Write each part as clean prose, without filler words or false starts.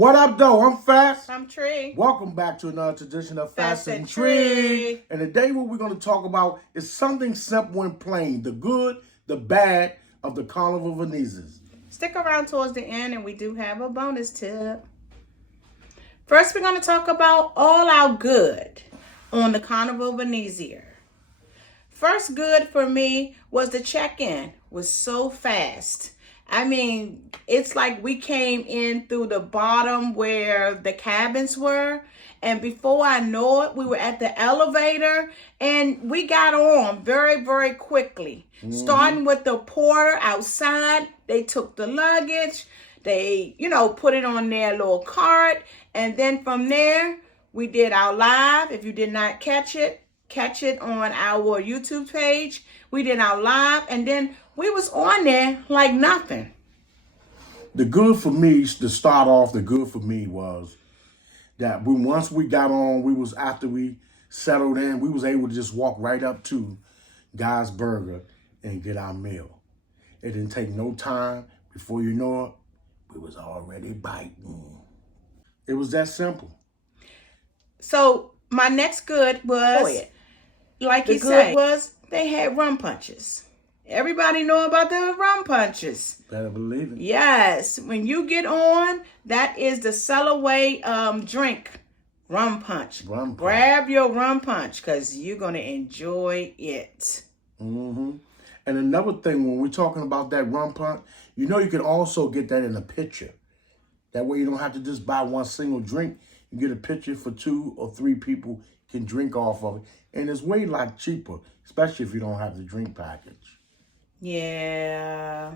What up, though? I'm Fast. I'm Tree. Welcome back to another edition of Fast and and Tree. Tree. And today what we're going to talk about is something simple and plain. The good, the bad of the Carnival Venezia. Stick around towards the end and we do have a bonus tip. First, we're going to talk about all our good on the Carnival Venezia. First good for me was the check-in was so fast. I mean, it's like we came in through the bottom where the cabins were. And before I know it, we were at the elevator and we got on very, very quickly. Starting with the porter outside. They took the luggage. They, put it on their little cart. And then from there, we did our live. If you did not catch it on our YouTube page. We did our live. And then we was on there like nothing. The good for me, to start off, the good for me was that once we got on, after we settled in, we was able to just walk right up to Guy's Burger and get our meal. It didn't take no time. Before you know it, we was already biting. It was that simple. So my next good was, like you said, was they had rum punches. Everybody know about the rum punches. Better believe it. Yes. When you get on, that is the Sellaway drink. Rum punch. Grab your rum punch because you're going to enjoy it. Mm-hmm. And another thing, when we're talking about that rum punch, you can also get that in a pitcher. That way you don't have to just buy one single drink. You get a pitcher for 2 or 3 people can drink off of it. And it's way cheaper, especially if you don't have the drink package. Yeah.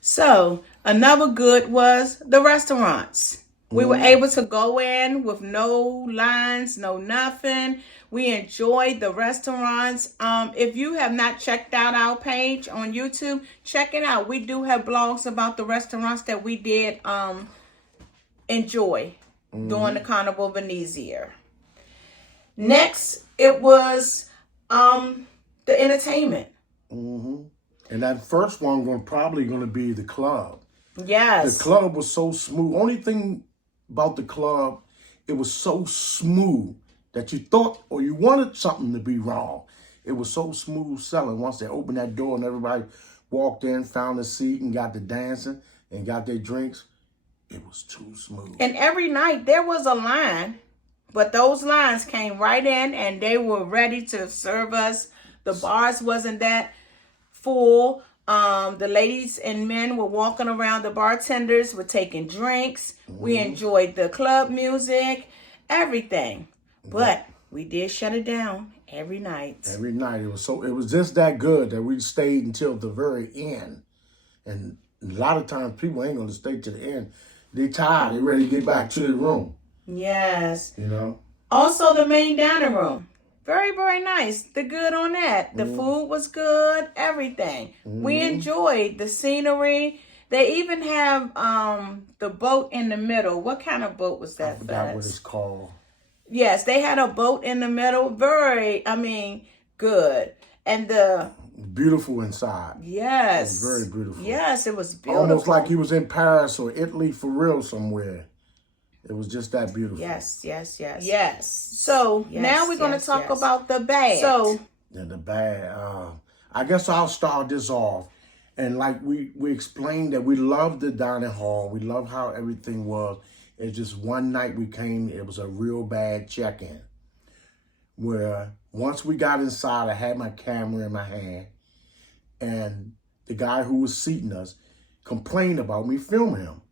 So, another good was the restaurants. We were able to go in with no lines, no nothing. We enjoyed the restaurants. If you have not checked out our page on YouTube, check it out. We do have blogs about the restaurants that we did enjoy during the Carnival Venezia. Next, it was the entertainment. And that first one probably going to be the club. Yes. The club was so smooth. Only thing about the club, it was so smooth that you thought or you wanted something to be wrong. It was so smooth selling. Once they opened that door and everybody walked in, found a seat and got to dancing and got their drinks, it was too smooth. And every night there was a line, but those lines came right in and they were ready to serve us. The bars wasn't that full. The ladies and men were walking around. The bartenders were taking drinks. We enjoyed the club music, everything. But we did shut it down every night. Every night. It was just that good that we stayed until the very end. And a lot of times people ain't going to stay to the end. They tired. They ready to get back to the room. Yes. Also the main dining room. Very, very nice. The good on that. The food was good. Everything. We enjoyed the scenery. They even have the boat in the middle. What kind of boat was that? I forgot what it's called. Yes, they had a boat in the middle. Good. And the... Beautiful inside. Yes. It was very beautiful. Yes, it was beautiful. Almost like he was in Paris or Italy for real somewhere. It was just that beautiful. Yes. So now we're going to talk about the bad. The bad. I guess I'll start this off. And like we explained that we loved the dining hall. We loved how everything was. It's just one night we came, it was a real bad check-in. Where once we got inside, I had my camera in my hand. And the guy who was seating us complained about me filming him.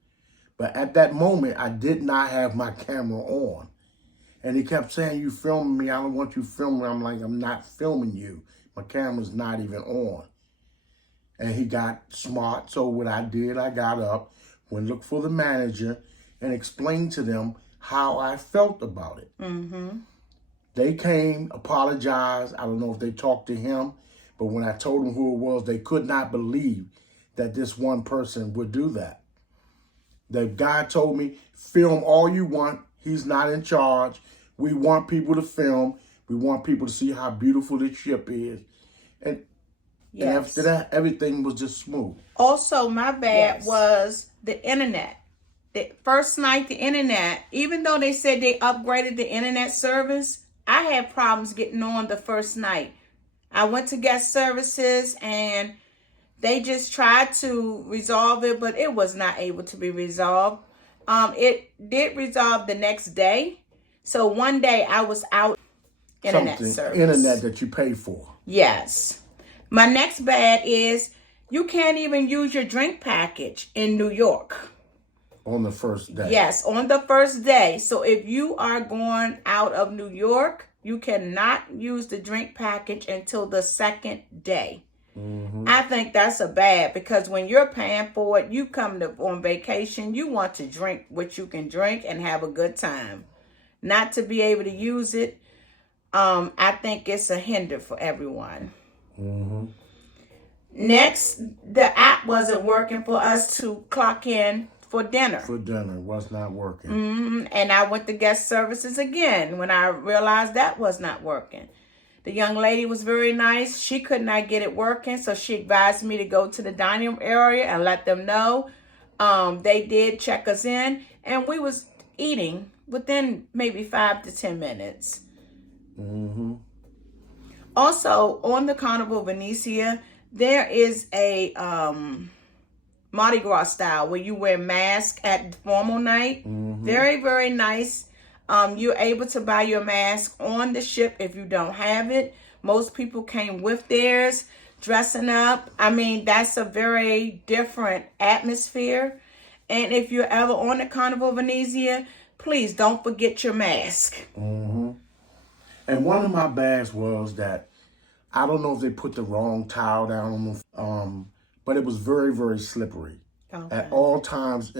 But at that moment, I did not have my camera on. And he kept saying, "You filming me. I don't want you filming me." I'm like, "I'm not filming you. My camera's not even on." And he got smart. So what I did, I got up, went look for the manager, and explained to them how I felt about it. They came, apologized. I don't know if they talked to him. But when I told them who it was, they could not believe that this one person would do that. The guy told me, "Film all you want. He's not in charge. We want people to film. We want people to see how beautiful the ship is." And after that, everything was just smooth. Also, my bad was the internet. the first night, the internet, even though they said they upgraded the internet service, I had problems getting on the first night. I went to guest services and they just tried to resolve it, but it was not able to be resolved. It did resolve the next day. So one day I was out internet service. Internet that you pay for. Yes. My next bad is you can't even use your drink package in New York. On the first day. Yes, on the first day. So if you are going out of New York, you cannot use the drink package until the second day. Mm-hmm. I think that's a bad, because when you're paying for it, you come on vacation, you want to drink what you can drink and have a good time. Not to be able to use it, I think it's a hinder for everyone. Mm-hmm. Next, the app wasn't working for us to clock in for dinner. For dinner, was not working. Mm-hmm. And I went to guest services again when I realized that was not working. The young lady was very nice. She could not get it working, so she advised me to go to the dining room area and let them know. They did check us in, and we was eating within maybe 5 to 10 minutes. Mm-hmm. Also, on the Carnival Venezia, there is a Mardi Gras style where you wear masks at formal night. Mm-hmm. Very, very nice. You're able to buy your mask on the ship if you don't have it. Most people came with theirs, dressing up. I mean, that's a very different atmosphere. And if you're ever on the Carnival Venezia, please don't forget your mask. Mm-hmm. And one of my bags was that, I don't know if they put the wrong towel down on but it was very, very slippery. Okay. At all times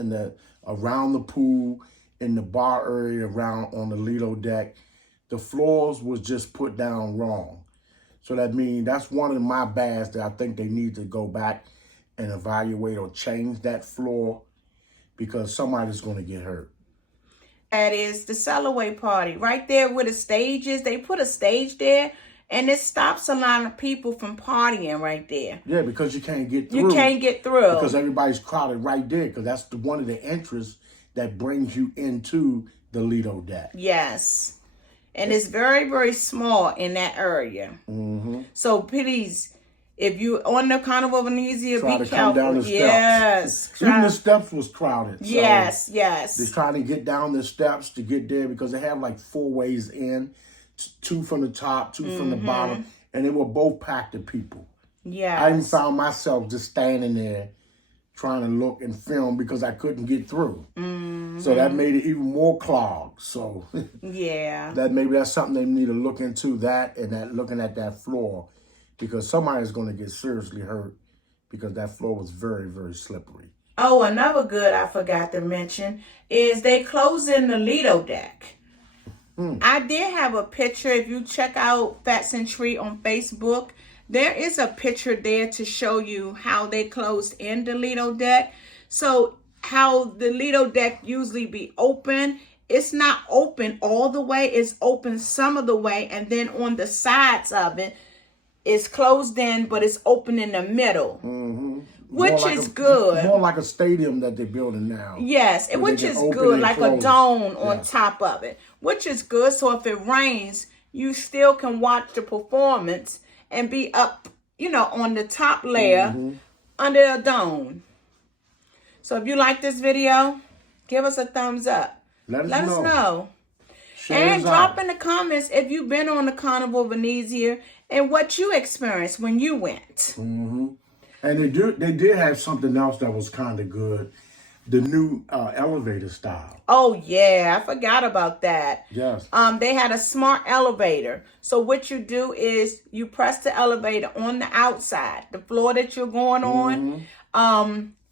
around the pool, in the bar area, around on the Lido deck, the floors was just put down wrong. So that means that's one of my bads that I think they need to go back and evaluate or change that floor, because somebody's going to get hurt. That is the Sellaway party. Right there where the stage is, they put a stage there, and it stops a lot of people from partying right there. Yeah, because you can't get through. You can't get through. Because everybody's crowded right there, because that's one of the entrances that brings you into the Lido deck. Yes. And it's very, very small in that area. Mm-hmm. So please, if you on the Carnival Venezia, try be to careful. Come down the steps. Yes. Even the steps was crowded. So yes, yes. They're trying to get down the steps to get there, because they have like 4 ways in. 2 from the top, 2 from the bottom. And they were both packed with people. Yeah. I even found myself just standing there trying to look and film because I couldn't get through. Mm-hmm. So that made it even more clogged. So yeah, that's something they need to look into, that and that, looking at that floor, because somebody's going to get seriously hurt, because that floor was very, very slippery. Oh, another good I forgot to mention is they closed in the Lido deck. I did have a picture. If you check out Fats and Tree on Facebook, there is a picture there to show you how they closed in the Lido deck. So how the Lido deck usually be open, it's not open all the way. It's open some of the way, and then on the sides of it, it's closed in, but it's open in the middle. Mm-hmm. Which is good. More like a stadium that they're building now. Yes, which is good, like a dome on top of it, which is good. So if it rains, you still can watch the performance and be up, on the top layer under a dome. So if you like this video, give us a thumbs up. Let us know. And drop in the comments if you've been on the Carnival Venezia and what you experienced when you went. Mm-hmm. And they did have something else that was kind of good. The new elevator style. Oh, yeah. I forgot about that. Yes. They had a smart elevator. So what you do is you press the elevator on the outside, the floor that you're going on,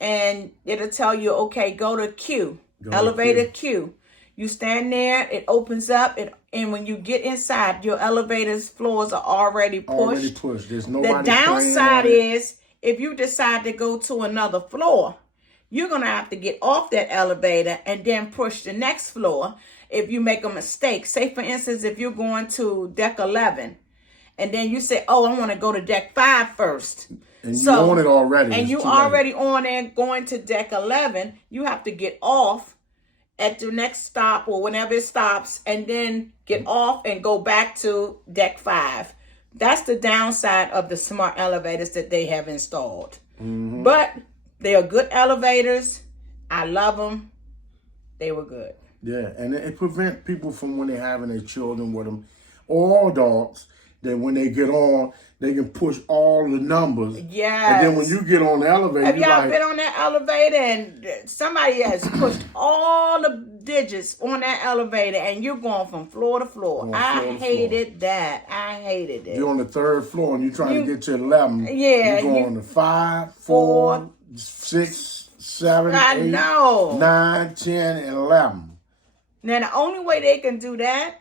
and it'll tell you, okay, go to Q, elevator Q. You stand there, it opens up, and when you get inside, your elevator's floors are already pushed. There's nobody. The downside is, if you decide to go to another floor, you're going to have to get off that elevator and then push the next floor if you make a mistake. Say, for instance, if you're going to deck 11 and then you say, oh, I want to go to deck 5 first. And you own it already. And you already on there going to deck 11. You have to get off at the next stop or whenever it stops, and then get off and go back to deck 5. That's the downside of the smart elevators that they have installed. Mm-hmm. But they are good elevators. I love them. They were good. Yeah, and it prevents people from, when they're having their children with them, or adults, that when they get on, they can push all the numbers. Yes. And then when you get on the elevator, have y'all been on that elevator and somebody has pushed all the digits on that elevator and you're going from floor to floor? I hated that. I hated it. You're on the 3rd floor and you're trying to get to 11. Yeah. You're going to 5, 4, 6, 7, 8, 9, 10, and 11. Now, the only way they can do that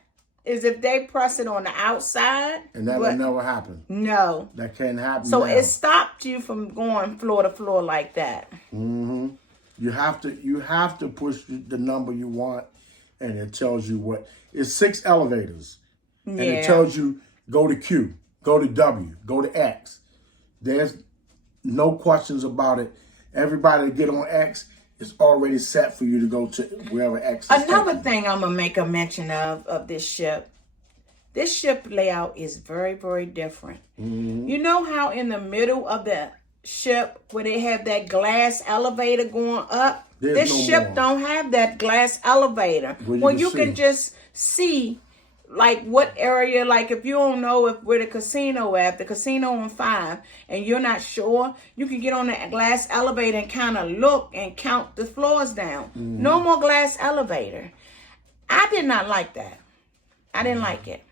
is if they press it on the outside. And that will never happen. No. That can't happen. So now. It stopped you from going floor to floor like that. Mm-hmm. You have to push the number you want, and it tells you what. It's 6 elevators. Yeah. And it tells you go to Q, go to W, go to X. There's no questions about it. Everybody that get on X is already set for you to go to wherever X is. Another thing I'm going to make a mention of this ship. This ship layout is very, very different. Mm-hmm. You know how in the middle of the ship where they have that glass elevator going up? This ship don't have that glass elevator. Well, you can just see like what area, like if you don't know if where the casino at, the casino on 5, and you're not sure, you can get on that glass elevator and kind of look and count the floors down. Mm-hmm. No more glass elevator. I did not like that. I didn't like it.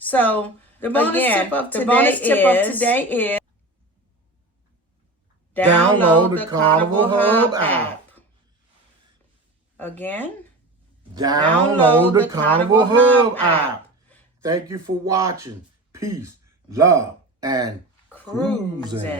So the bonus tip of today is download the Carnival Hub app. Again. Download the Carnival Hub app. Thank you for watching. Peace, love, and cruising.